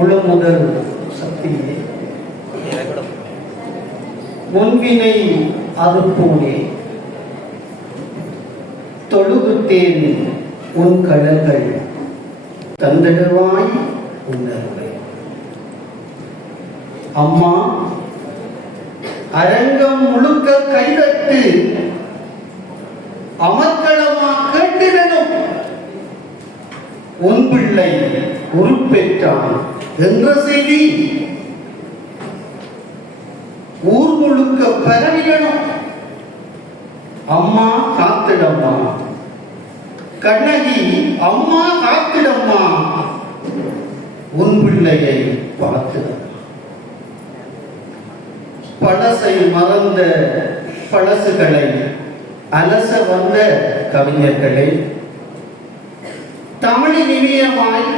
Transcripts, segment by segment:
முழு முதல் சக்தியே, முன்வினை அறுப்போனே, தொழுதுட்டேன் உன் கடல்கள் தந்திடுவாய் உணர்வை. அம்மா, அரங்கம் முழுக்க கைதட்டு அமர்க்களமா கேட்டிடனும். உன் பிள்ளை உருப்பெற்றான் என்ற செய்தி ஊர் முழுக்க பரவிடணும். அம்மா காத்திடம்மா, கண்ணகி அம்மா காத்திடம்மா, உன் பிள்ளையை பார்த்திடம்மா. பழசை மறந்த பழசுகளை அலச வந்த கவிஞர்களே, தமிழின் இனியமாய்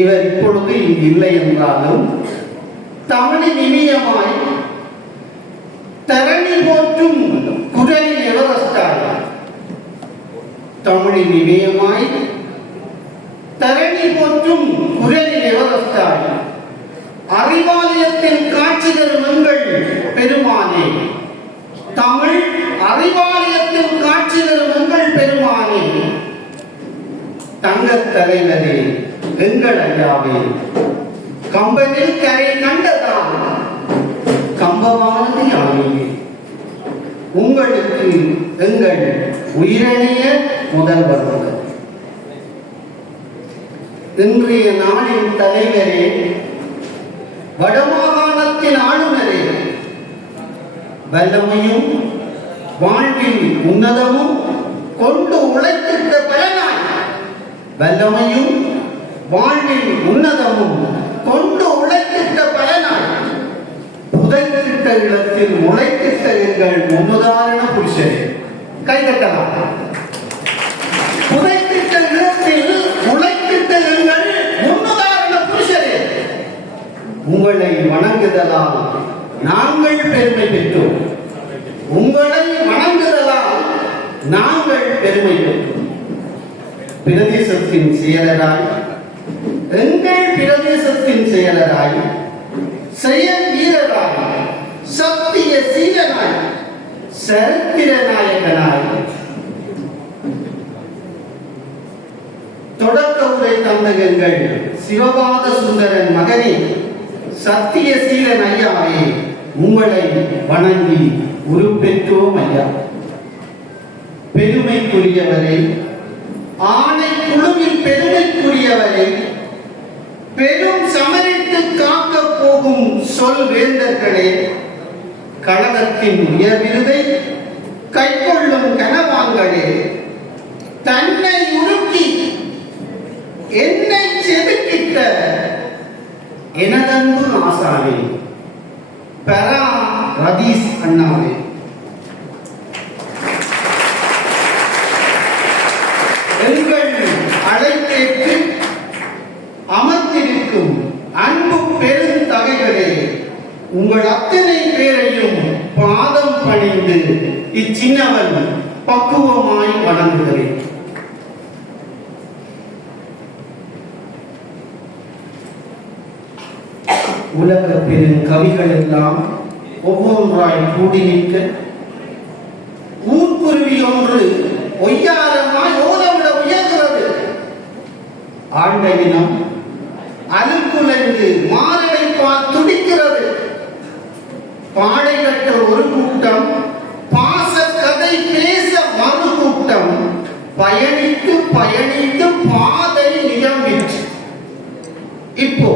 இவர் இப்பொழுது இல்லை என்றாலும் தமிழின் இனியமாய் தரணி போற்றும் குரலில் எவரஸ்டார், தமிழின் இனியமாய் தரணி போற்றும் குரலில் எவரஸ்டார், அறிவாலயத்தில் காட்சி தரும் எங்கள் பெருமானே, தமிழ் அறிவாலயத்தில் காட்சி தரும் எங்கள் பெருமானே, தங்கத் தலைவரே எங்கள் ஐயாவே, கம்பனில் கரை கண்டதான் கம்பவானது யானையே, உங்களுக்கு எங்கள் உயிரணிய முதல்வர். இன்றைய நாளின் தலைவரே, வடமாகாணத்தின் ஆளுநரே, வல்லமையும் வாழ்வில் உன்னதமும் கொண்டு உழைத்திட்ட பலனாய், வல்லமையும் வாழ்வில் உன்னதமும் கொண்டு உழைத்திட்ட பலனாய், புதைத்திட்ட இடத்தில் முளைத்திட்ட எங்கள் முன்னுதாரண புருஷரே, கைதட்டலாம். புதைத்திட்ட இடத்தில் முளைத்திட்ட எங்கள் முன்னுதாரண புருஷரே, உங்களை வணங்குதலால் நாங்கள் பெருமை பெற்றோம். உங்களை வணங்குதலால் நாங்கள் பெருமை பெற்றோம். பிரதேசத்தின் செயலராய், எங்கள் பிரதேசத்தின் செயலராய், செயல் வீரராய், சத்திய சீலனாய், சரித்திர நாயகனாய், தொடக்க உரை தந்த எங்கள் சிவபாத சுந்தரன் மகனே, சத்திய சீலன் ஐயாவே, உங்களை வணங்கி உருப்பெற்றோம் ஐயா. பெருமைக்குரியவரை, ஆணை குழுவில் பெருமைக்குரியவரை, பெரும் சமரித்து காக்க போகும் சொல் வேந்தர்களே, கழகத்தின் உயர் விருதை கைக்கொள்ளும் கனவான்களே, தன்னை உருக்கி என்னை செதுக்கிட்ட எனதன்பு ஆசானே, பரா ரதீஸ் அண்ணாவே, எங்கள் அழைப்பேற்று அமர்ந்திருக்கும் அன்பு பெருந்தகைகளே, உங்கள் அத்தனை பேரையும் பாதம் பணிந்து இச்சின்னவன் பக்குவமாய் வணங்குகிறேன். உலக பெரும் கவிகள் எல்லாம் ஒவ்வொன்றாய் கூடி நிற்க, ஊர்க்குருவி ஒன்று ஒய்யாரமாய் ஓதவிட உயர்கிறது. ஆண்ட இனம் அலுக்குலைந்து மாரடைப்பால் துடிக்கிறது. பாடை கட்ட ஒரு கூட்டம், பாச கதை பேச மறு கூட்டம், பயணித்து பயணித்து பாதை நியமிச்சு. இப்போ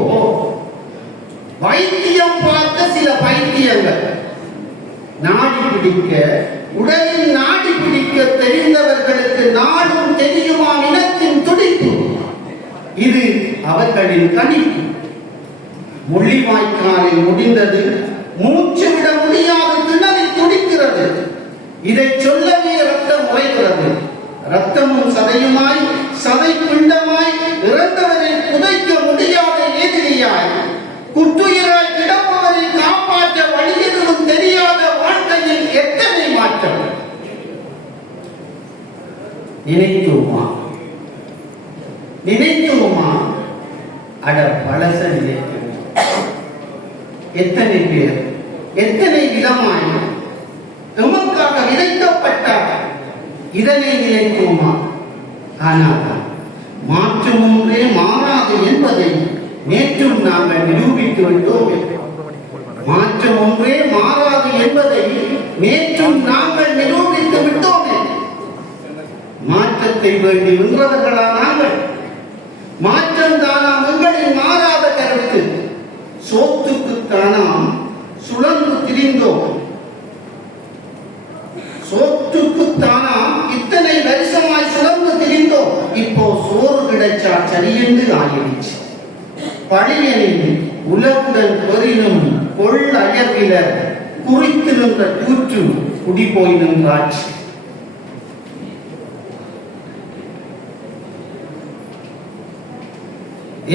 வைத்தியம் பார்த்த சில பைத்தியங்கள், நாடி பிடிக்க, உடலில் நாடி பிடிக்க தெரிந்தவர்களுக்கு நாடும் தெரியுமா இனத்தின் துடிப்பு. இது அவர்களின் கணிப்பு. முள்ளிவாய்க்காலில் முடிந்தது, மூச்சு விட முடியாது, திணறி துடிக்கிறது. இதை சொல்லவே ரத்தம் உறைகிறது. ரத்தமும் சதையுமாய், சதை பிண்டமாய், இறந்தவரை புதைக்க முடியாத எதிரியாய், குற்றுயிராய் கிடப்பவரை காப்பாற்ற வழியெதுவும் தெரியாத வாழ்க்கையில் எத்தனை மாற்றம். நினைத்தோமா அட பழச நிலைக்கும். எத்தனை பேர் எத்தனை விதமாய் நமக்காக விதைக்கப்பட்டார், இதனை நிலைக்குமா? ஆனால் மாற்றம் ஒன்றே மாறாது என்பதை நேற்றும் நாங்கள் நிரூபித்து விட்டோம். மாற்றம் ஒன்றே மாறாது என்பதை நேற்றும் நாங்கள் நிரூபித்து விட்டோமே. மாற்றத்தை வேண்டி வென்றவர்களா நாங்கள்? மாற்றம் தானாம் எங்களின் மாறாத கருத்து. சோத்துக்குத்தானாம் சுழன்று திரிந்தோம். சோற்றுக்குத்தானாம் இத்தனை வருஷமாய் சுழன்று திரிந்தோம். இப்போ சோறு கிடைச்சா சரியென்று ஆயிடுச்சு. பழியனின் உலகுடன் பெறினும் கொள்ளயர்வில குறித்து நின்ற கூற்று குடி போய் நின்றாச்சு.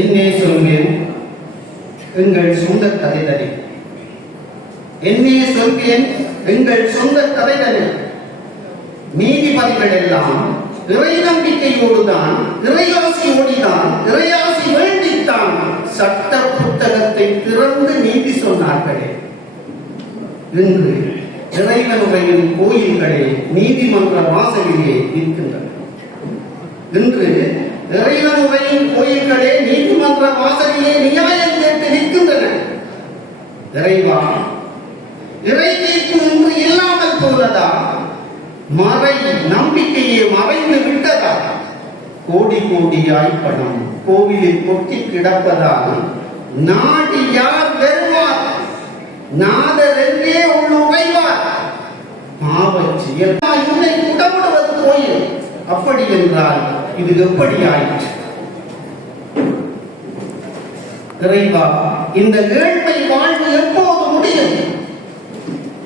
என்னே சொல்வேன் எங்கள் சொந்த கதைதலை. என்னே சொல்வேன் எங்கள் சொந்த கதைதலை. நீதிபதிகள் எல்லாம் இறை நம்பிக்கையோடுதான், இறையாசியோடிதான், இறையாசி வேண்டித்தான் சட்ட புத்தகத்தை திறந்து நீதி சொன்னார்களே. இன்று இறைவனுடையின் கோயில்களே நீதிமன்ற வாசலிலே இருக்கின்றன. இன்று இறைவனுடையின் கோயில்களே நீதிமன்ற வாசலிலே நியாயம் கேட்டு நிற்கின்றன. இறைவா, இறை தீர்ப்பு இன்று இல்லாமல் போவதா? மறை நம்பிக்கையே மறைந்து விட்டதா? கோடி கோடியாய் பணம் கோவிலில் கொட்டி கிடப்பதால் நாடி யார் வருவார்? நாதர் என்றே உள்ளுரைவார். பாவச்சியல் இவனை குடமுடுவது கோயில். அப்படி என்றால் இது எப்படி ஆயிற்று? இறைவா, இந்த ஏழ்மை வாழ்வு எப்போது முடியும்?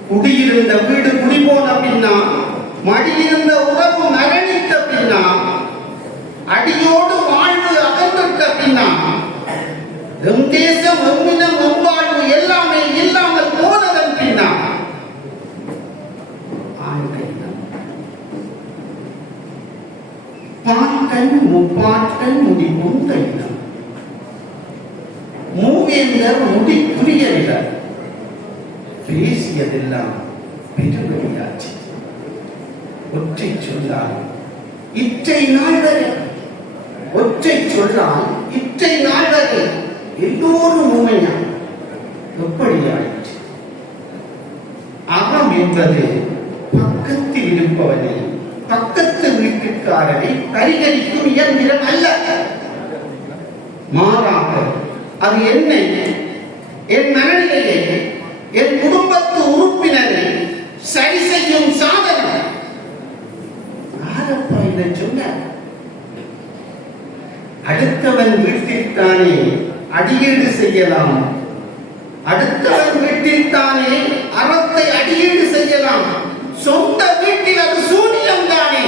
குடியிருந்த வீடு குடிபோன பின்னா, மடியிருந்த உறவு மரணித்த பின்னா, அடியோடு வாழ்வு அகன்ற பின்னா, எம் தேசம் எம்மினம் எவ்வாழ்வு எல்லாமே இல்லாமல் போனதன் பின்னா, பாட்டன் முப்பாட்டன் முடிவும் தைனம் மூவேந்தர் முடிக்குரியவர் பேசியதெல்லாம் பெருமையாச்சு. ஒற்றை சொல்லால் இற்றை நாள் வரை, ஒற்றை சொல்லால் இற்றை நாள் வரை எல்லோரும் உண்மையா எப்படி ஆயிற்று? அறம் என்பது பக்கத்தில் இருப்பவனை, பக்கத்து வீட்டுக்காரனை பரிகரிக்கும் இயந்திரம் அல்ல. மாறாக அது என்னை, என் மனநிலையை, என் குடும்பத்து உறுப்பினரை சரி செய்யும் சாதனை. யாரப்பா இதை சொன்னார்? அடுத்தவன் வீட்டில்தானே அடியீடு செய்யலாம், அடுத்தவன் வீட்டில்தானே அறத்தை அடியீடு செய்யலாம், சொந்த வீட்டில் அது சூனியம் தானே.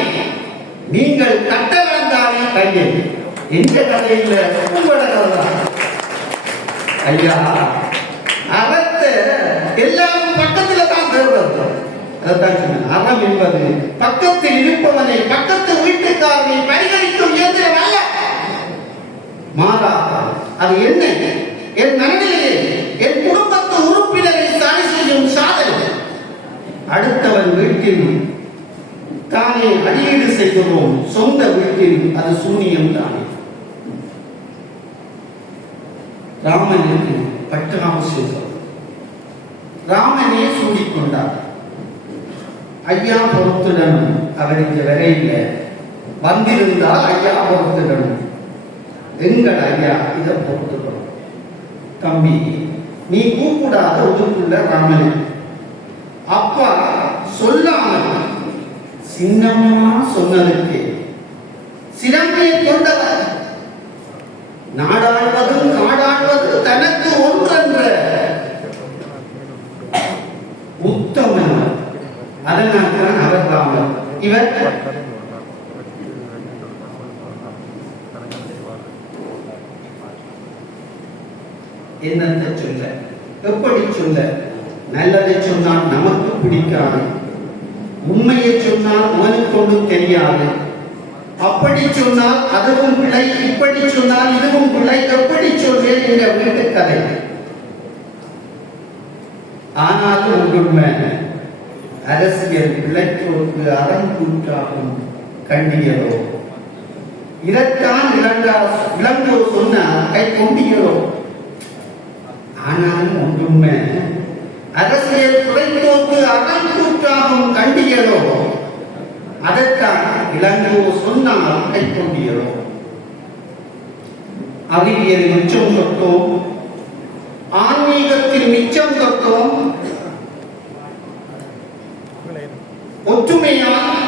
நீங்கள் கட்டலாம் தானே கையை. எந்த கதையில் உங்களோட கதை ஐயா, அறத்தை எல்லாரும் பக்கத்துல தான் தேர்வது. அதான் சொன்ன அறம் என்பது பக்கத்தில் இருப்பவனை, பக்கத்து வீட்டுக்காரனை பரிகரிக்கும் இயந்திரம் அல்ல. மாறா அது என்னை, என் மனநிலையை, என் குடும்பத்து உறுப்பினரை சரி செய்யும் சாதனை. அடுத்தவன் வீட்டில் தானே அடியீடு செய்கிறோம், சொந்த வீட்டில் அது சூனியம் தானே. ராமனுக்கு பட்டாபிஷேகம் ராமனே சூடிக்கொண்டார். ஐயா பொறுத்துடன் அவருக்கு வரையில வந்திருந்தால் ஐயா பொறுத்துடன், எங்கள் ஐயா இதை பொறுத்துக்கணும். தம்பி, நீ கூப்பிடாத ஒதுக்குள்ள ராமன். அப்பா சொல்லாமல் சின்னம்மா சொன்னதுக்கு சிறப்பை கொண்டவர். நாடாழ்வதும் காடாழ்வதும் தனக்கு ஒன்றென்ற உத்தமன். அதனால்தான் அவர் ராமன். இவர் என்னத்தை சொல்ல, எப்படி சொல்ல? நல்லதை சொன்னால் நமக்கு பிடிக்காது, உண்மையை சொன்னால் அவனுக்கு ஒன்றும் தெரியாது, அப்படி சொன்னால் அதுவும் பிழை, இப்படி சொன்னால் இதுவும் பிழை, எப்படி சொல்வேன் என்ற வீட்டு கதை. ஆனாலும் உண்மை அரசியல் பிழைத்தோருக்கு அறங்கூற்றாகும் கண்டியதோ, இதற்கான் இளங்கோ சொன்னால் கை கொண்டியதோ. ஆனாலும் ஒன்றுமே அரசியல் பிழைத்தோருக்கு அறங்கூற்றாகும் கண்டியதோ, அதற்கான் இளங்கோ சொன்னால் கை கொண்டியதோ. அறிவியல் மிச்சம் தொட்டோம், ஆன்மீகத்தில் மிச்சம் தொட்டோம், ஒற்றுமையால்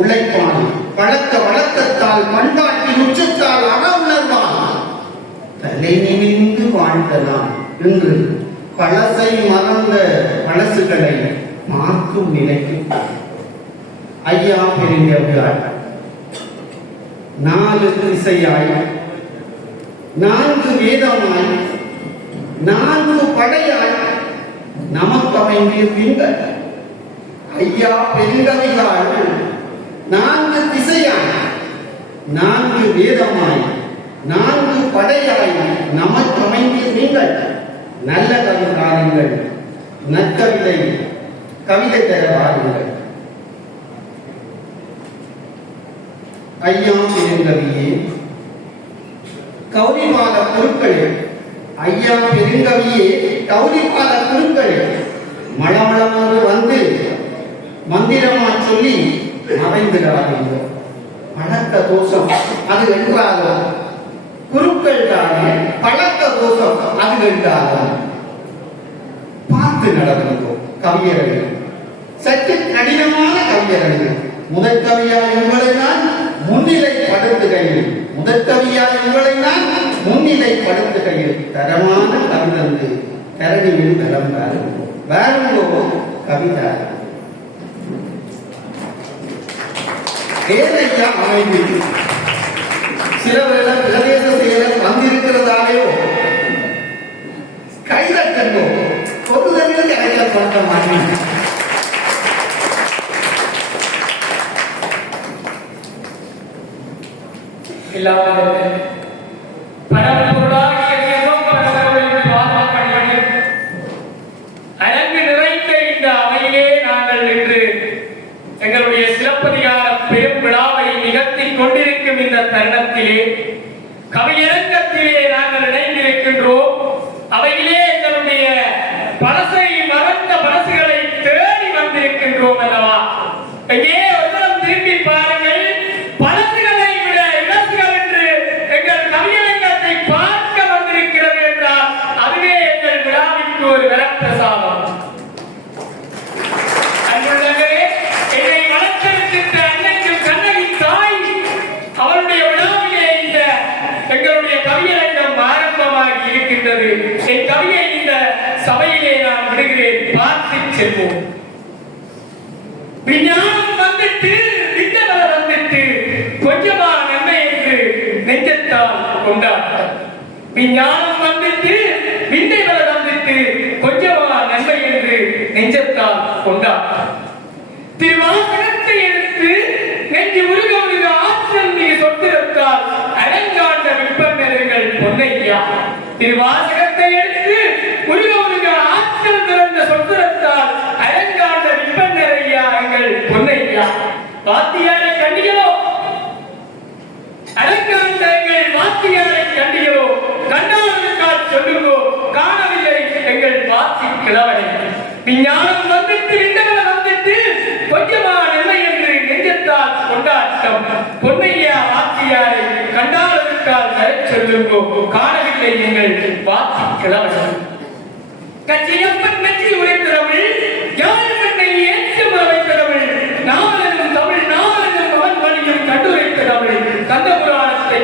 உழைப்பான், பழக்க வழக்கத்தால் பண்பாட்டின் உச்சத்தால் அற உணர்வான், தலை நிமிர்ந்து வாழ்ந்ததான் என்று பழசை மறந்த பழசுகளை மாற்றும் நிலைக்கு ஐயா பெரியவர்கள் 4 திசையாய், 4 வேதமாய், 4 படையாய் நமக்கமைந்திருப்பீர்கள். ஐயா பெருங்கவிகள் 4 திசையாய், 4 வேதமாய், 4 படையாய் நமக்கமைந்திருப்பீர்கள். நல்ல கவிதாருங்கள், கவிதை தர வாருங்கள். ஐயா பெருங்கவியே, கௌரிபால குருக்களே, ஐயா பெருங்கவியே, கௌரிபால குருக்களே, மளமளமோடு வந்து மந்திரமா சொல்லி மறைந்துடாதீங்க. பழக்க தோஷம் அது என்றாலும் குருக்கள் தானே, பழக்க தோஷம் அது என்றாலும் பார்த்து நடந்தோம். கவியர்கள் சற்று கடினமான கவியர்கள். முதற் கவியாய் உங்களை நான் முன்னிலைப்படுத்துகையில், தரமான கவிதந்து கரடியில் கலந்தார் வேறோ கவிதா ஏதையா அமைதி. சில வேளை பிரதேச செயலர் வந்திருக்கிறதாலேயோ கைதட்டோ பொதுதலில் கையில கொடுக்க மாட்டேன். அரங்கு நிறைந்த இந்த அவையிலே நாங்கள் இன்று எங்களுடைய சிலப்பதிகார பெரும் விழாவை நிகழ்த்திக் கொண்டிருக்கும் இந்த தருணத்திலே கவியரங்கத்திலே நாங்கள் இணைந்திருக்கின்றோம். அவையிலே எங்களுடைய பழசை மறந்த பழசுகளை தேடி வந்திருக்கின்றோம் அல்லவா? எங்கே ஒருத்தரம் திரும்பி பாருங்கள். பழசுகளை விட இலசுகள் என்று எங்கள் கவியரங்கத்தை பார்க்க வந்திருக்கிறது என்றால் அதுவே எங்கள் விழாவிற்கு ஒரு வரப்பிரசாதம். அன்புள்ளவர்களே, என்னை வளர்த்தெடுத்த அன்னைக்கும் கண்ணகி தாய் அவருடைய விழாவிலே இந்த எங்களுடைய கவியரங்கம் ஆரம்பமாகி இருக்கின்றது. என் கவியை இந்த சபையிலே நான் விடுகிறேன், பார்த்து செல்வோம். விஞ்ஞானம் வந்துட்டு, வித்தவர் வந்துட்டு, கொஞ்சமா நன்மை என்று நெஞ்சத்தால் கொண்டாட்டம். விஞ்ஞானம் வந்துட்டு, விந்தைவர் வந்துட்டு, கொஞ்சமா நன்மை என்று நெஞ்சத்தால் கொண்டாட்டம். திருவாசகத்தை எடுத்து நெஞ்சு உருக உருக ஆற்றல் நீ சொத்திருத்தால் அடங்காண்ட விற்பனர்கள் பொன்னையா. திருவாசகத்தை எடுத்து உருக உருக ஆற்றல் திறந்த சொத்திரத்தால் அடங்காண்ட விற்பனரையா எங்கள் பொன்னையா. வாத்தியாரை கண்டிகளோ, அடங்காண்ட எங்கள் வாத்தியாரை கண்டிகளோ, கண்டாளருக்கால் சொல்லுங்கோ, காணவில்லை எங்கள் வாத்தி கிழவனை. விஞ்ஞானம் வந்துட்டு, விண்டவர் வந்துட்டு, கொஞ்சமா நன்மை என்று நெஞ்சத்தால் கொண்டாட்டம். பொன்னையா வாத்தியாரை கண்டாளருக்கால் சொல்லுங்கோ, காணவில்லை எங்கள் வாத்தி கிழவனை. கட்சியப்பன் நெற்றி உரைத்தவள், யாழ்மண்ணை ஏற்றம் வைத்தவள், நாவலனும் தமிழ் நாவலனும் அவன் வழியும் கண்டுரைத்தவள். கந்த புராணத்தை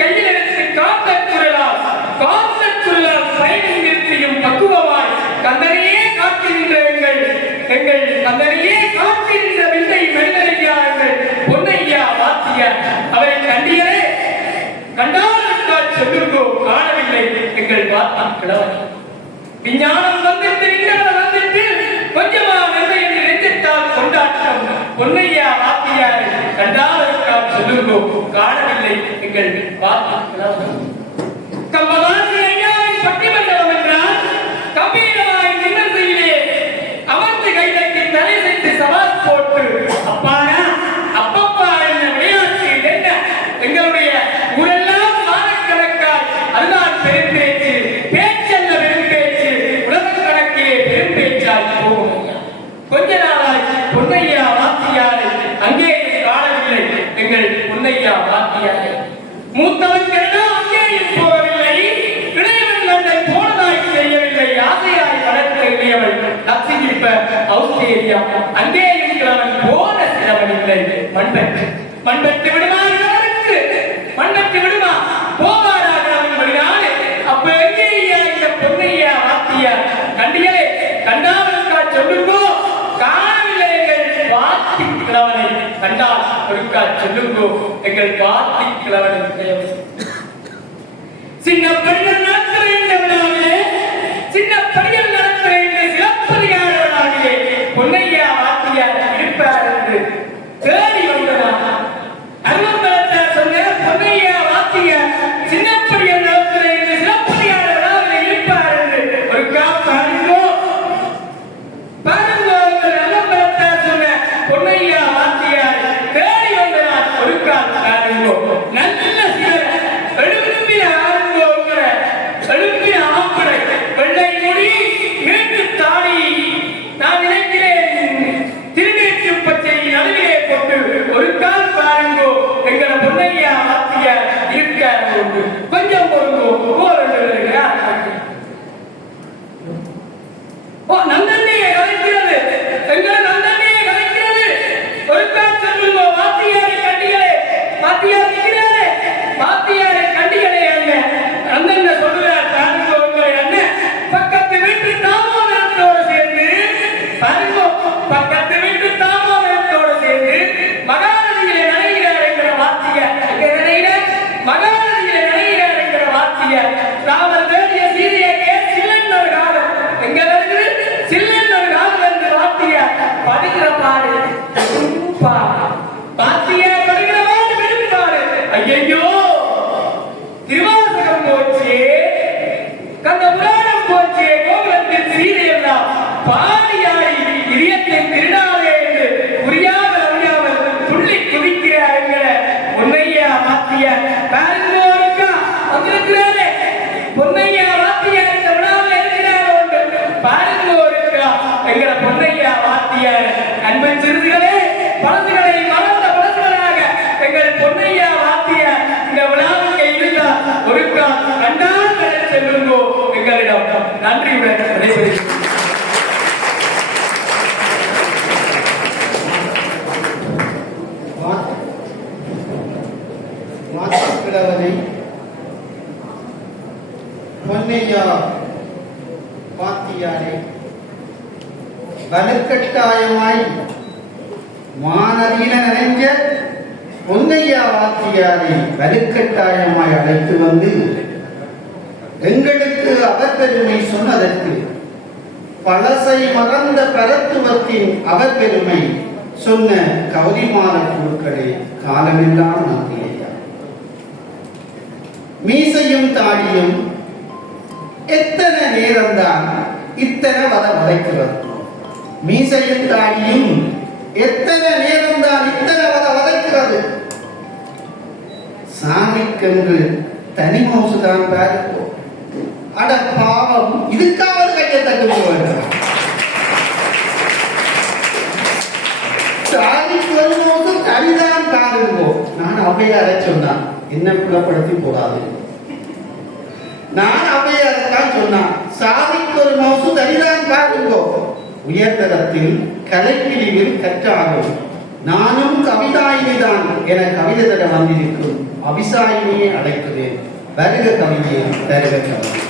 கையிலெடுத்து காத்தக்குரலால் பயணம் நிறுத்தியும் பக்குவமாய் கந்தனையே காத்திருந்த எங்கள் கந்தனையே காத்திருந்த விந்தை மனிதரையா எங்கள் பொன்னையா வாத்தியார். அவரை கண்டியரே, கண்டாளருக்கால் சொல்லுங்கோ, காணவில்லை எங்கள் வாத்தி கிழவன். விஞ்ஞானம் வந்துட்டு, விஞ்ஞானம் வந்துட்டு, கொஞ்சமா நன்மை என்று நெஞ்சத்தால் கொண்டாட்டம். பொன்னையா வாத்தியாரை கொஞ்ச நாளாய் பொன்னையா வாத்தியாரை அங்கேயும் காணவில்லை. எங்கள் பொன்னையா வாத்தியாரை மூத்தவன் அங்கேயும் போகவில்லை. இளையவன் தன்னை போனதாய் செய்யவில்லை. ஆசையாய் வளர்த்த இளையவன் நப்சிப்ப ஆஸ்திரேலியா அங்கேயும் கிழவன் போன சிலவன் இல்லை. மண்பட்டு விடுவார்களுக்கு மண்பட்டு விடுமா போவாராக அவன் வழினாலே அப்ப எங்கேயா இந்த பொன்னையா வாத்தியார் கண்டிகளே கண்டாவனுக்கா சொல்லுங்கோ காணவில்லை. எங்கள் வாத்தி கிழவனை கண்டால் ஒருக்கா சொல்லுங்கோ எங்கள் வாத்தி கிழவனை. சின்ன படிகள் நடத்துற இந்த விழாவிலே சின்ன படிகள் நடத்துற இந்த சிலப்பதிகார விழாவிலே பொன்னையா வாத்தியார் இருப்பார் என்று தேடி வந்தனா அருவம்பலத்தை சொன்ன பொன்னையா வாத்தியார் சின்னப்படிகள் நடத்துற இந்த சிலப்பதிகார விழாவிலே இருப்பார் என்று ஒரு பாருங்கோ அருவம்பலத்தை சொன்ன பொன்னையா வாத்தியார் தேடி வந்தனா ஒரு பாருங்கோ நல்ல சிலர் எழுப்பிய ஆரம்போங்கிற எழுப்பிய ஆம்பளை வெள்ளை முடி நீட்டு தாடி நான் நினைக்கிறேன் திருநீற்று பச்சை நடுவிலே போட்டு ஒரு கால் பாருங்கோ எங்களை பொன்னையா வாத்திய இருக்காரு கொஞ்சம் பொருங்கோ நந்தன்னையை கலைக்கிறது எங்களை நந்தன்னையை கலைக்கிறது ஒரு கால் சொல்லுங்கோ வாத்தியாரை கண்டிகளே வாத்தியார் நிற்கிறாரே வாத்தியாரை கண்டிகளே அல்ல நந்தன்ன சொல்லுகிறார் பாருங்கோ உங்களை அண்ணன் பக்கத்து வீட்டு தாமோதரத்தோடு சேர்ந்து பாருங்கோ பக்கத்து வீட்டு தாமோதரத்தோடு சேர்ந்து மகாநதியிலே நனைகிறார் என்கிற வாத்தியார் எங்க நினைகிறார் மகாநதியிலே நனைகிறார் என்கிற வாத்தியார் ராமர் தேடிய சீதையே சில்லன்னொரு காலம் எங்க இருக்குது சில்லன்னொரு காலம் என்று வாத்தியார் படுகிற பாடு வாத்தியார் படுகிற பாடு விடுப்பாடு ஐயோ திருவாசகம் போச்சே கந்த புராணம் போச்சே கோகுலத்தில் சீதையெல்லாம் பாடியாடி இதயத்தை திருடாதே என்று புரியாமல் அறியாமல் துள்ளி குதிக்கிறார் என்கிற பொன்னையா வாத்தியார் பாருங்கோருக்கா வந்திருக்கிறாரே பொன்னையா வாத்தியார் இந்த விழாவில் இருக்கிறார் உண்டு பாருங்கோருக்கா என்கிற பொன்னையா வாத்தியார் அன்பின் சிறுதிகளே பழசுகளை மறந்த பழசுகளாக எங்கள் பொன்னையா வாத்தியார் இந்த விழாவுக்கு இருந்தால் ஒரு கண்டால் செல்லுங்கோ எங்களிடம் நன்றியுடன் விடைபெறுகிறேன். கிழவனை பொன்னையா வாத்தியாரை வலுக்கட்டாயமாய் மானதீன நிறைஞ்ச பொன்னையா வாத்தியாரை வலுக்கட்டாயமாய் அழைத்து வந்து எங்களுக்கு அவர் பெருமை சொன்னதற்கு பழசை மறந்த பரத்துவத்தின் அவர் பெருமை சொன்ன கௌரிமான குழுக்களே காலமெல்லாம் நம்பியா மீசையும் தாடியும் எத்தனை நேரம்தான் இத்தனை வதைக்கிறது மீசையும் தாடியும் எத்தனை நேரம்தான் இத்தனை வதைக்கிறது சாமிக்கென்று தனி மோசுதான் பார்ப்போம். அட பாவம் இதுக்காவது கையை தட்டு போவேன் சாதிக்கு வரும்போது தனிதான் பாருங்கோ. நான் அவையார சொன்னான் என்ன புலப்படுத்தி போடாது. நான் அவையாரத்தான் சொன்னான் சாதிக்கு ஒரு மோசு தனிதான் பாருங்கோ. உயர்தரத்தில் கலைப்பிரிவில் கற்றாகும் நானும் கவிதாயினிதான் என கவிதை தர வந்திருக்கும் அபிசாயினியை அழைக்கிறேன். வருக கவிதையை தருக கவிதை.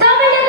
தமிழ்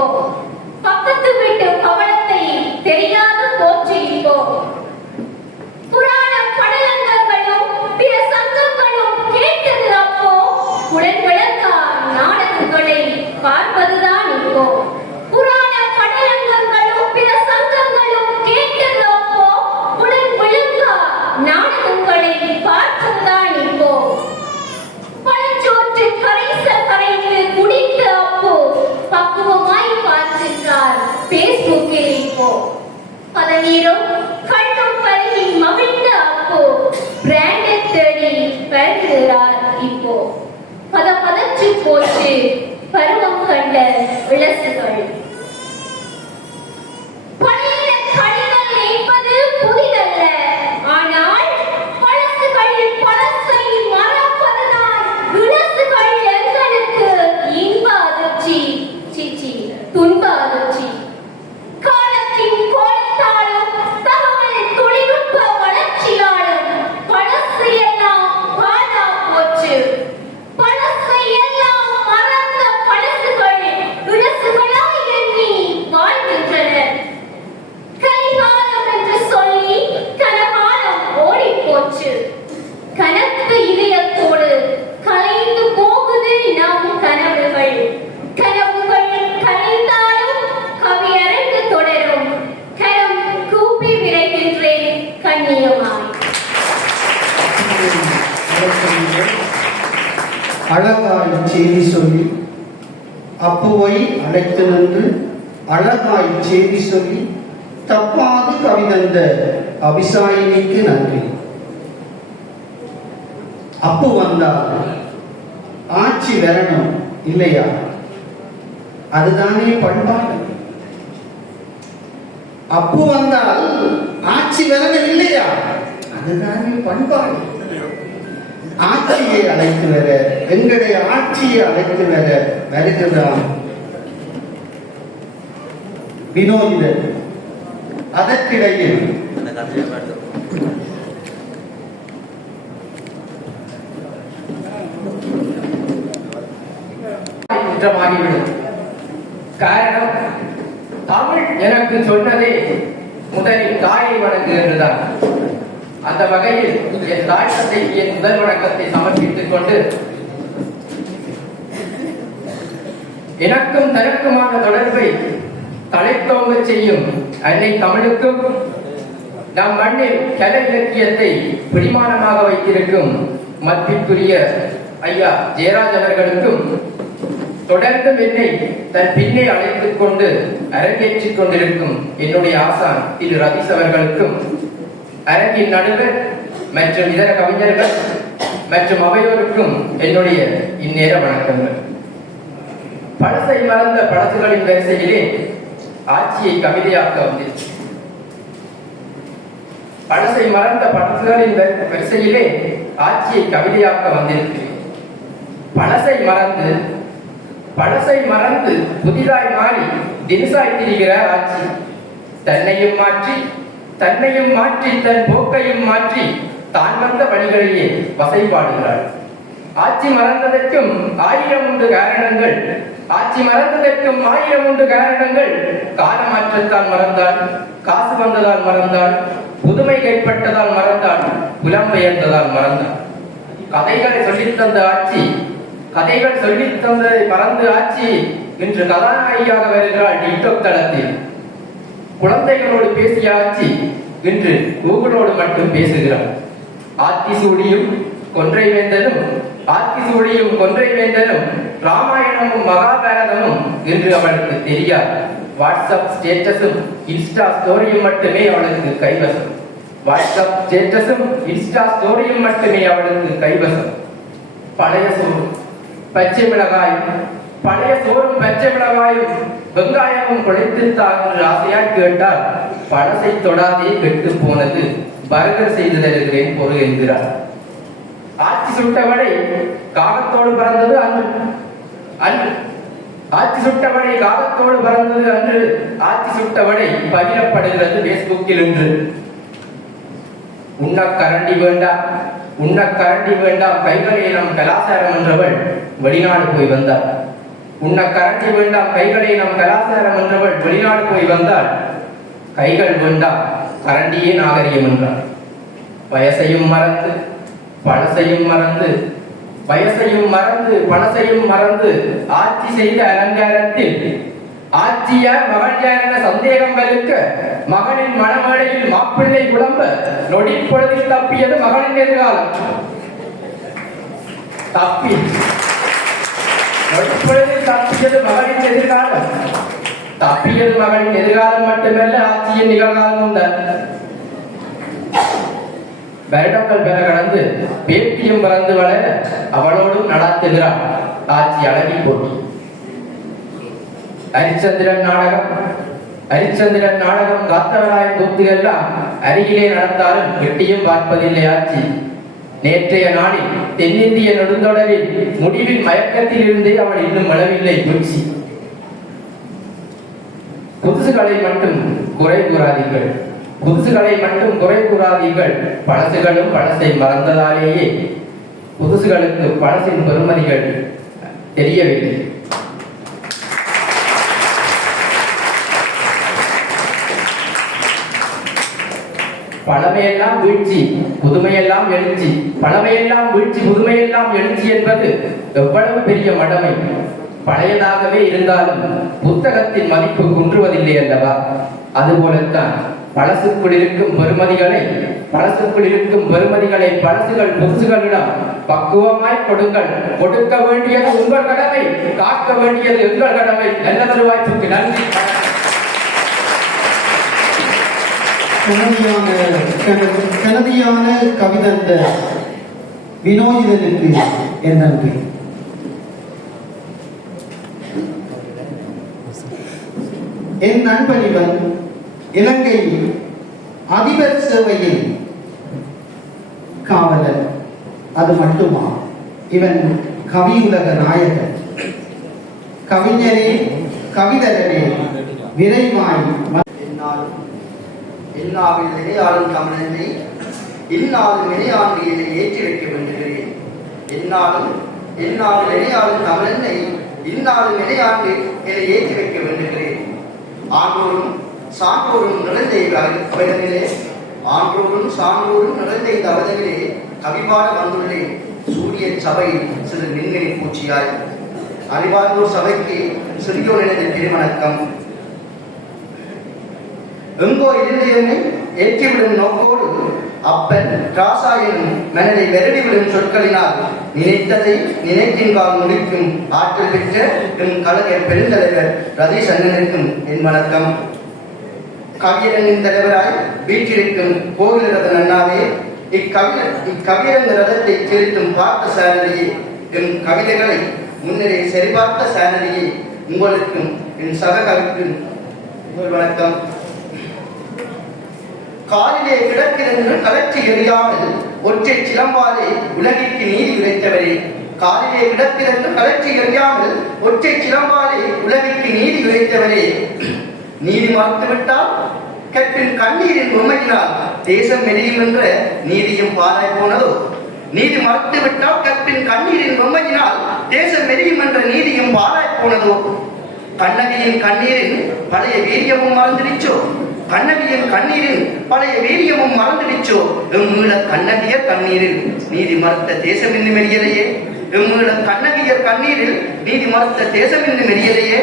இப்போ. பக்கத்து வீட்டு பவளத்தை தெரியாத போச்சு இப்போ. புராண படலங்களும் பிற சங்கங்களும் கேட்டது அப்போ. உடன் விளக்கா நாடகங்களை பார்ப்பதுதான் இப்போ. புராண படலங்களும் பிற சங்கங்களும் கேட்டது அப்போ. உடன் விளக்கா நாடகங்களை பார்ப்பதுதான் இப்போ. பழச்சோற்று கரைந்து குடித்த அப்போ பக்குவமாய் பார்க்கின்றார் பேஸ்புக்கில் இப்போ. பதநீரும் கண்ணும் பருகி மகிழ்ந்த அப்போ பிராண்டை தேடி வருகிறார் இப்போ. பதச்சு போச்சு பருவம் கண்ட விளசுகள். பழைய கடிதல் என்பது புதிதல்ல, ஆனால் பழசுகளில் பழசை மறப்பதுதான் விளசுகள் எங்களுக்கு இன்ப அதிர்ச்சி, சிச்சி துன்ப அதிர்ச்சி. காலத்தின் கோலத்தாலும் தகவல் தொழில்நுட்ப வளர்ச்சியாலும் பழசு எல்லாம் பாழா போச்சு. பழசை எல்லாம் மறந்த பழசுகள் விளசுகளாய் எண்ணி வாழ்கின்றனர். கலிகாலம் என்று சொல்லி கனகாலம் ஓடி போச்சு. கனத்த இதயத்தோடு கலைந்து போகுது நம் கனவுகள். கனவுகள் கலைந்தாலும் கவியரங்கு தொடரும். கரம் கூப்பி விரைகின்றேன் கண்ணியமாய். அழகாய் செய்தி சொல்லி அப்புவை அழைத்து நின்று அழகாய் செய்தி சொல்லி தப்பாது கவிதந்த அபிசாயினிக்கு நன்றி. அப்பு வந்தால் ஆட்சி வரணும் இல்லையா? அதுதானே பண்பாடு. அப்பு வந்தால் ஆட்சி வரணும் இல்லையா? அதுதானே பண்பாடு. ஆட்சியை அழைத்து வர, எங்களுடைய ஆட்சியை அழைத்து வர வருகிறான் வினோதிதன். அதற்கிடையில் குற்றமாகிவிடும். காரணம், தமிழ் எனக்கு சொன்னதே முதலில் தாயை வணங்கு என்றுதான். அந்த வகையில் என் தாய் தந்தைக்கு என் முதல் வணக்கத்தை சமர்ப்பித்துக் கொண்டு எனக்கும் தனக்குமான தொடர்பை தலைத்தோங்க செய்யும் அன்னை தமிழுக்கும் நம் மண்ணில் கலை இலக்கியத்தை பிடிமானமாக வைத்திருக்கும் மதிப்பிற்குரிய ஐயா ஜெயராஜ் அவர்களுக்கும் தொடர்ந்து என்னை தன் பின்னே அழைத்துக் கொண்டு அரங்கேற்றிக் கொண்டிருக்கும் என்னுடைய ஆசான் திரு ரதீஷ் அவர்களுக்கும், அரங்கின் நடுவர் மற்றும் இதர கவிஞர்கள் மற்றும் அவையோருக்கும் என்னுடைய இந்நேர வணக்கங்கள். பழசை மறந்த பழசுகளின் வரிசையிலே ஆட்சியை கவிதையாக்க வந்திருச்சு. பழசை மறந்த பழசுகளின் வரிசையிலே ஆட்சியை கவிதையாக்க வந்திருக்கு. பழசை மறந்து புதிதாய் மாறி தினசாய் திரிகிறார் ஆட்சி. தன்னையும் மாற்றி தன் போக்கையும் மாற்றி தான் வந்த வழிகளையே வசைபாடுகிறாள். ஆட்சி மறந்ததற்கும் ஆயிரம் உண்டு காரணங்கள். காலமாற்றத்தால் மறந்தாள், காசு வந்ததால் மறந்தாள், புதுமை கைப்பட்டதால் மறந்தாள், புலம்பெயர்ந்ததால் மறந்தாள். கதைகள் சொல்லித் தந்ததை மறந்து ஆட்சி இன்று கதாநாயகியாக வருகிறாள் டிக்டாக் தளத்தில். குழந்தைகளோடு பேசிய ஆட்சி இன்று கூகுளோடு மட்டும் பேசுகிறாள். ஆத்திசூடியும் கொன்றை வேந்தனும் ராமாயணமும் மகாபாரதமும் என்று அவளுக்கு தெரியாது. வாட்ஸ்அப் ஸ்டேட்டஸும் இன்ஸ்டா ஸ்டோரியும் மட்டுமே அவளுக்கு கைவசம். பழைய சோறும் பச்சை மிளகாயும் வெங்காயமும் குழைத்துத்தான் என்று ஆசையாய் கேட்டால், பழசை தொடாதே கெட்டு போனது, பர்கர் செய்து தருகிறேன் பொறு என்கிறார். ஆட்சி சுட்டவடை காகத்தோடு பறந்தது அன்று. ஆட்சி சுட்டவடை பகிரப்படுகிறது பேஸ்புக்கில் என்று. உண்ண கரண்டி வேண்டாம் கைகளே நம் கலாச்சாரம் என்றவள் வெளிநாடு போய் வந்தார். உன்ன கரண்டி வேண்டாம் கைகளை நம் கலாச்சாரம் என்றவள் வெளிநாடு போய் வந்தால் கைகள் வேண்டாம் கரண்டியே நாகரிகம் என்றார். வயசையும் மறந்து பழசையும் மறந்து வயசையும் மறந்து பழசையும் மறந்து ஆட்சி செய்த அலங்காரத்தில் ஆட்சியார் மகன் யார் என சந்தேகம் வலுக்க மகனின் மணமேடையில் மாப்பிள்ளை குழம்ப நொடிப்பொழுதில் தப்பியது மகனின் எதிர்காலம். நொடிப்பொழுதில் தப்பியது மகனின் எதிர்காலம். தப்பியது மகனின் எதிர்காலம் மட்டுமல்ல ஆட்சியின் நிகழ்காலமும் தான். வருடங்கள் பெற கடந்து பேத்தியும் பறந்து வளர அவளோடும் நடாத்துகிறாள் ஆட்சி அழகி போட்டி. ஹரிச்சந்திரன் நாடகம் காத்தவராயன் கூத்துகள்லாம் அருகிலே நடந்தாலும் எட்டியும் பார்ப்பதில்லை ஆட்சி. நேற்றைய நாளில் தென்னிந்திய நெடுந்தொடரில் முடிவின் மயக்கத்தில் இருந்தே அவள் இன்னும் அளவில்லை பூச்சி. புதுசுகளை மட்டும் குறை கூறாதீர்கள். பழசுகளும் பழசை மறந்ததாலேயே புதுசுகளுக்கு பழசின் பெருமதிகள் தெரியவில்லை. பழமையெல்லாம் வீழ்ச்சி புதுமையெல்லாம் எழுச்சி. பழமையெல்லாம் வீழ்ச்சி புதுமையெல்லாம் எழுச்சி என்பது எவ்வளவு பெரிய மடமை. பழையதாகவே இருந்தாலும் புத்தகத்தின் மதிப்பு குன்றுவதில்லை அல்லவா? அதுபோலத்தான் பழசுக்குள் இருக்கும் பெருமதிகளை பழசுகள் புதுசுகளிடம் பக்குவமாய் கொடுங்கள். கொடுக்க வேண்டியது உங்கள் கடமை, காக்க வேண்டியது எங்கள் கடமை. நல்லதொரு வாய்ப்புக்கு நன்றி. கனதியான கவிதந்த வினோதிதனுக்கு என் நன்றி. என் நண்பன் இவன் இலங்கை அதிபர் சேவையில் காவலர். அது மட்டுமா, இவன் கவியுலக நாயகன். கவிஞரே கவிதரே விரைவாய் என்னாவில் நினையாளும் தமிழனை இந்நாளும் நினையாண்டியதை ஏற்றி வைக்க வேண்டுகிறேன். என்னாலும் நினையாளும் தமிழனை இந்நாளும் நினையாண்டு என்னை ஏற்றி வைக்க வேண்டுகிறேன். ஆண்டோரும் சான்றோரும் நிறைந்த அவதனிலே கவிபாட வந்துள்ளேன். சூரிய சபையில் சிறு மின்மினி பூச்சியாய் அறிவார்ந்தோர் சபைக்கு சிறியோர் எனது திருவணக்கம். எங்கோ இருந்தயனை ஏற்றிவிடும் நோக்கோடு அப்பன் ராசாயனும் மனதை வெரடிவிடும் சொற்களினால் நினைத்ததை நினைக்கின்றால் முடிக்கும் ஆற்றல் பெற்ற என் கலைஞர் பெருந்தலைவர் ரதீஷ் அண்ணனுக்கும் என் வணக்கம். கவியரங்கின் தலைவராய் வீட்டிற்கும் கோவிலரதன் அண்ணாவே, இக்கவியரங்க ரதத்தை திருத்தும் பார்த்த சாரதியே, என் கவிதைகளை முன்னரே சரிபார்த்த சாரதியே, உங்களுக்கும் என் சக கவிக்கும் உங்கள் வணக்கம். காலிலே கிடக்கிறென்று கலற்றி எறியாமல் ஒற்றை சிலம்பாலே உலகிற்கு நீதி உரைத்தவரே. காலிலே கிடக்கிறென்று கலற்றி எறியாமல் ஒற்றை சிலம்பாலே உலகிற்கு நீதி உரைத்தவரே. நீதி மறுத்துவிட்டால் கற்பின் கண்ணீரின் உண்மையினால் தேசம் மெரியும் என்ற நீதியும் பாராய் போனதோ. நீதி மறுத்துவிட்டால் கற்பின் கண்ணீரின் உண்மையினால் தேசம் மெரியும் என்ற நீதியும் பாராய் போனதோ. கண்ணகியின் கண்ணீரின் பழைய வீரியமும் மறந்துடிச்சோ. கண்ணகியின் கண்ணீரில் பழைய வீரியமும் மறந்துடிச்சோ. எம்மீள கண்ணகியர் கண்ணீரில் நீதி மறுத்த தேசம் இன்னும் மெரியலையே. எம்மீள கண்ணகியர் கண்ணீரில் நீதி மறுத்த தேசம் இன்னும் மெரியலையே.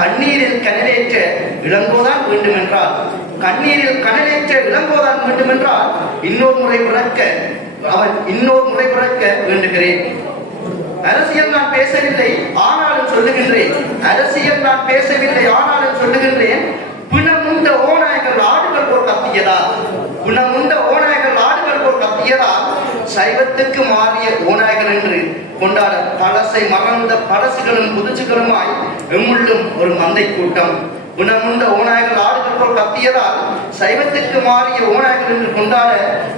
கண்ணீரில் கனலேற்ற இளங்கோதான் வேண்டுமென்றால் இன்னொரு முறை பிறக்க வேண்டுகிறேன். அரசியல் நான் பேசவில்லை ஆனாலும் சொல்லுகின்றேன். பிணமுண்ட ஓநாயகர் ஆடுகள் போல் கத்தியதால் சைவத்துக்கு மாறிய ஓநாயகர் என்று கொண்டாட பழசை மறந்த பழசுகளும் புதுச்சுகளுமாய் எம்முள்ளும் ஒரு மந்தை கூட்டம். குணமுண்ட ஓநாயகர் ஆடுகள் போல் கத்தியதால் சைவத்திற்கு மாறிய ஓநாயகர் என்று கொண்டாட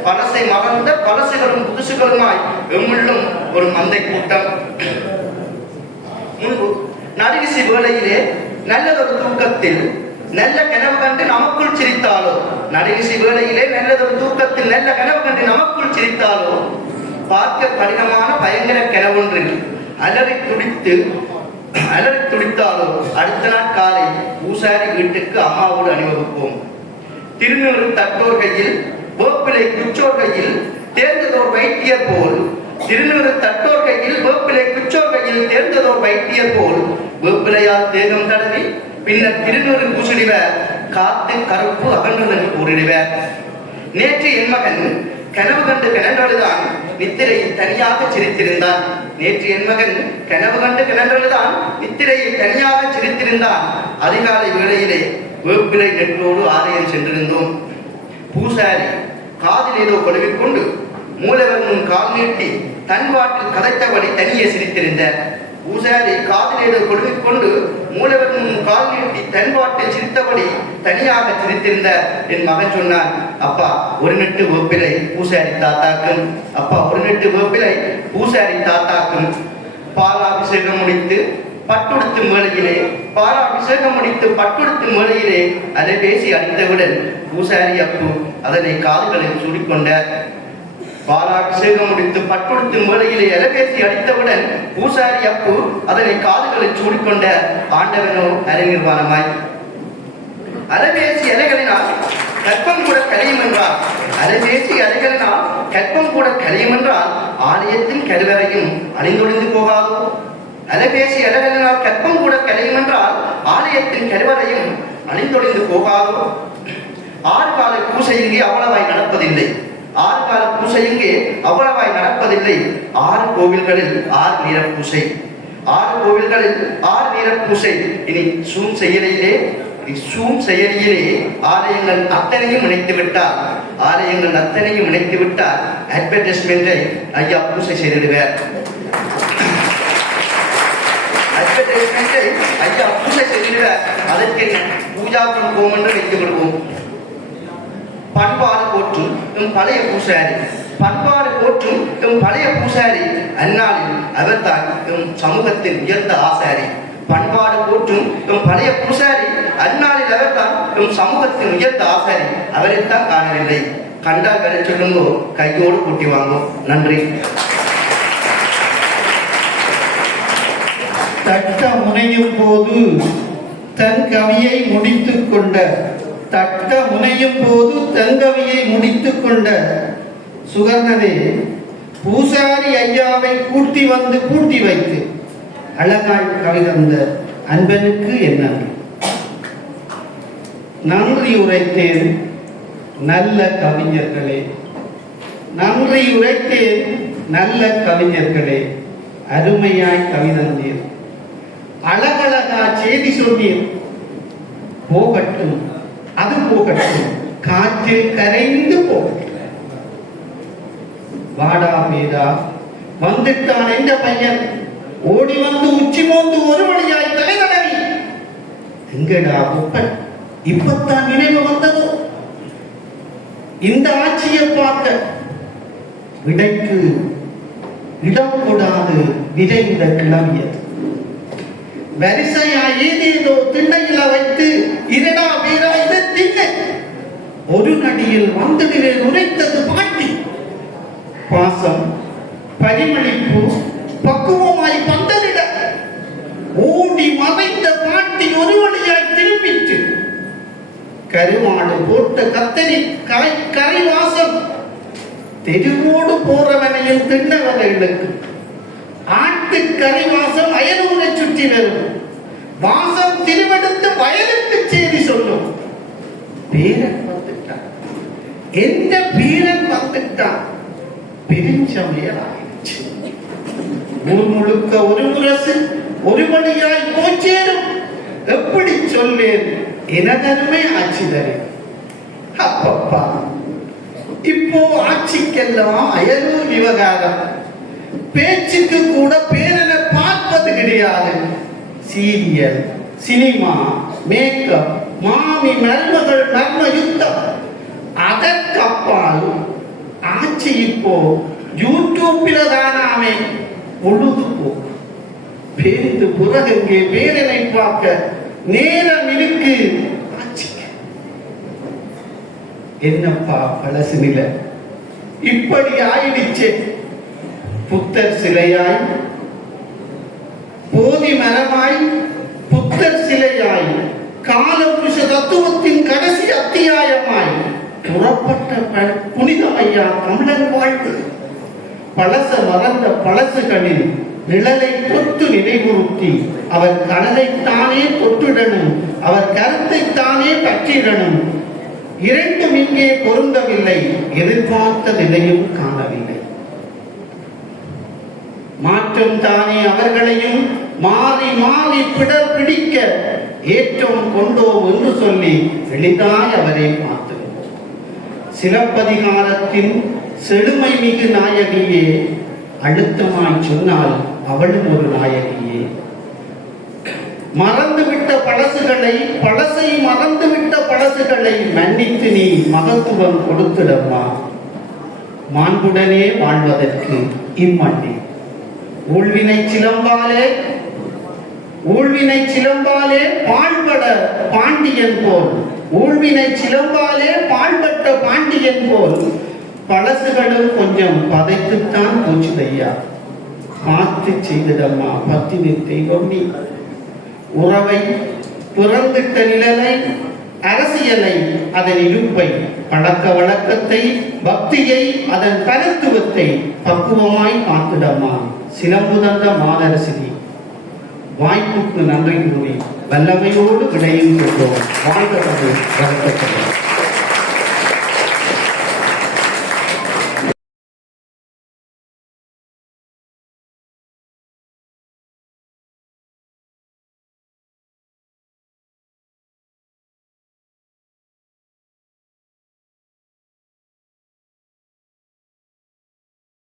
பழசை மறந்த பழசுகளும் புதுசுகளுமாய் எம்முள்ளும் ஒரு மந்தை கூட்டம். முன்பு நடுவிசி வேளையிலே நல்லதொரு தூக்கத்தில் நல்ல கனவு கண்டு நமக்குள் சிரித்தாலோ. நடுவிசி வேளையிலே நல்லதொரு தூக்கத்தில் நல்ல கனவு கண்டு நமக்குள் சிரித்தாலோ பார்க்க கடினமான பயங்கர கனவொன்றில் அலறி துடித்து அலறி துடித்தாலோ அடுத்த நாள் காலை பூசாரி வீட்டுக்கு அம்மாவோடு அணிவகுப்போம். திருநூறு தட்டோர் கையில் வேப்பிலை குச்சோர் கையில் தேர்ந்ததோர் வைத்தியர் போல், திருநூறு தட்டோர் கையில் வேப்பிலை குச்சோர் கையில் தேர்ந்ததோர் வைத்தியர் போல் வேப்பிலையால் தேகம் தடவி பின்னர் திருநூறு பூசடிவர் காத்து கருப்பு அகன்று கூறிடுவர். நேற்று என் மகன் கனவு கண்டு கிணன்றழுதான் நித்திரையில் தனியாக சிரித்திருந்தான். நேற்று என் மகன் கனவு கண்டு கிணன்றழுதான் நித்திரையில் தனியாக சிரித்திருந்தான். அதிகாலை வேளையிலே வேப்பிலை நெற்றோடு ஆலயம் சென்றிருந்தோம். பூசாரி காதில் ஏதோ கொழுவிக்கொண்டு மூலவர் முன் கால் நீட்டி தன் வாட்டில் கதைத்தபடி தனியே சிரித்திருந்த பூசாரி காதில் ஏதோ கொழுவிக்கொண்டு மூலவர் முன் கால் நீட்டி தன் வாட்டில் சிரித்தபடி தனியாக சிரித்திருந்த என் மகன் சொன்னான், அப்பா ஒரு நெட்டு வேப்பிலை பூசாரி தாத்தாக்கும், அப்பா ஒரு நெட்டு வேப்பிலை பூசாரி தாத்தாக்கும். பாலாபிஷேகம் முடித்து பட்டுடுத்து மேளையிலே பாலாபிஷேகம் முடித்து பட்டுடுத்து மேளையிலே அதை பேசி அடித்தவுடன் பூசாரி அப்பு அதனை காதுகளில் சூடிக்கொண்டார். பாலாபிஷேகம் முடித்து பட்டுடுத்து மேளையிலே அலைபேசி அடித்தவுடன் பூசாரி அப்பு அதனை காதுகளில் சூடிக்கொண்ட ஆண்டவனோ அரைநிர்வாணமாய். அலைபேசி அலைகளினால் கற்பம் கூட கலையும் என்றால், அலைபேசி அலைகளினால் கற்பம் கூட கலையும் என்றால் ஆலயத்தின் கருவறையும் அழிந்தொழிந்து போகாதோ? அலைபேசி அலைகளினால் கற்பம் கூட கலையும் என்றால் ஆலயத்தின் கருவறையும் அழிந்தொழிந்து போகாதோ? 6 கால பூசை இங்கே அவ்வளவாய் நடப்பதில்லை. 6 கால பூசை இங்கே அவ்வளவாய் நடப்பதில்லை. 6 கோவில்களில் 6 நீர பூசை. 6 கோவில்களில் 6 நீர பூசை. இனி சூம் செயலியிலே ஆலயங்கள் அத்தனையும் இணைத்து விட்டார். ஆலயங்கள் அத்தனையும் இணைத்து விட்டார். அட்வர்டைஸ்மெண்டை ஐயா பூசை செய்திடுவார். அட்வர்டைஸ்மெண்டை ஐயா பூசை செய்திடுவார். அதற்கு பூஜாபுரம் போம் என்று வைத்து விடுவோம். பண்பாடு போற்றும் எம் பழைய பூசாரி, பண்பாடு போற்றும் எம் பழைய பூசாரி அந்நாளில் அவர்தான் எம் சமூகத்தின் உயர்ந்த ஆசாரி. பண்பாடு போற்றும் எம் பழைய பூசாரி அந்நாளில் அவர்தான் எம் சமூகத்தின் உயர்ந்த ஆசாரி. அவரைத்தான் காணவில்லை. கண்டால் வர சொல்லுங்கோ, கையோடு கூட்டி வாங்கும். நன்றி. தட்ட முனையும் போது தன் கவியை முடித்துக் கொண்ட, தட்ட முனையும் போது தங்கவியை முடித்துக் கொண்ட சுகர்ணனே, பூசாரி ஐயாவை கூட்டி வந்து கூட்டி வைத்து அழகாய் கவிதந்த அன்பனுக்கு என்ன நன்றி உரைத்தேன். நல்ல கவிஞர்களே, நன்றி உரைத்தேன். நல்ல கவிஞர்களே, அருமையாய் கவிதந்தீர், அழகழகா செய்தி சொன்னீர். போகட்டும், அது போகட்டும், காற்றில் கரைந்து போகட்டும். வாடா மேடா வந்துட்டான் என்ற பையன், ஓடி வந்து உச்சி மோந்து ஒரு வழியாய் தலை தடவி, எங்கடா ஒப்பன் இப்பத்தான் நினைவு வந்ததோ? இந்த ஆட்சியை பார்க்க விடைக்கு இடம் கூடாது விரைந்த கிளம்பியது. வரிசையா ஏதேதோ திண்ணையில வைத்து இரடா வீராய்ந்து திண்ண ஒரு நடியில் வந்துடுவே உரைத்தது பாட்டி. பாசம் பரிமளிப்பு பக்குவமாய் பந்தலிட ஓடி மறைந்த பாட்டி ஒரு வழியாய் திரும்பிட்டு கருவாடு போட்ட கத்தரி கரைவாசம் தெருவோடு போறவனையும் திண்ணவர்களுக்கு ஆட்டு கரைவாசம் அயலூரை சுற்றி வரும். வாசம் திருவெடுத்து வயலுக்கு செய்தி சொல்லும். பேரன் வந்துட்டான், எந்த பேரன் வந்துட்டான்? பெருஞ்சமையலாயிடுச்சு. ஊர் முழுக்க ஒரு முரசு ஒரு வழியாய் போச்சேரும். எப்படி சொல்வேன் எனதருமை ஆட்சி தரும். அப்பப்பா, இப்போ ஆட்சிக்கெல்லாம் அயலூர் விவகாரம். பேச்சுக்கு கூட பேரனை பார்ப்பது கிடையாது. சீரியல், சினிமா, மேக்கப், மாமி மருமகள் மர்ம யுத்தம். அதற்கப்பால் ஆட்சி இப்போ யூடியூப்ல தானாமே பொழுதுபோக்கு. பேருந்து புறகங்கே பேரனை பார்க்க நேரம் இருக்கு ஆட்சிக்கு. என்னப்பா பழசு நிலை இப்படி ஆயிடுச்சு. புத்தர் சிலையாய் போதி மரமாய் புத்தர் சிலையாய் காலபுருஷ தத்துவத்தின் கடைசி அத்தியாயமாய் புறப்பட்ட புனிதமையா தமிழன் வாழ்வு பழச மறந்த பழசுகளில் நிழலை தொட்டு நினைவுறுத்தி அவர் கனலைத்தானே தொட்டுடணும், அவர் கருத்தைத்தானே பற்றிடணும். இரண்டும் இங்கே பொருந்தவில்லை, எதிர்பார்த்த நிலையும் காணவில்லை. மாற்றம் தானே அவர்களையும் மாறி மாறி பிடர் பிடிக்க ஏற்றம் கொண்டோம் என்று சொல்லி எளிதாய் அவரை பார்த்திருந்தோம். சிலப்பதிகாரத்தின் செழுமை மிகு நாயகியே, அழுத்தமாய் சொன்னால் அவளும் ஒரு நாயகியே. மறந்துவிட்ட பழசை மறந்துவிட்ட பழசுகளை மன்னித்து நீ மகத்துவம் கொடுத்திடம்மா. மாண்புடனே வாழ்வதற்கு இம்மண்ணே ஊழ்வினை சிலம்பாலே பாழ்பட பாண்டியன் போல், ஊழ்வினை சிலம்பாலே பாழ்பட்ட பாண்டியன் போல் பழசுகளும் கொஞ்சம் பதைத்துத்தான் போச்சுதையா. பார்த்து செய்திடம்மா பத்தினி தெய்வம் நீ. உறவை பிறந்திட்ட நிழலை, அரசியலை, அதன் இருப்பை, பழக்க வழக்கத்தை, பக்தியை, அதன் கருத்துவத்தை பக்குவமாய் பார்த்திடம்மா. சிலம்பு தந்த மாதரசினி. வாய்ப்புக்கு நன்றி கூறி வல்லமையோடு விடையும் கொண்டோம். வாழ்க தமிழ்.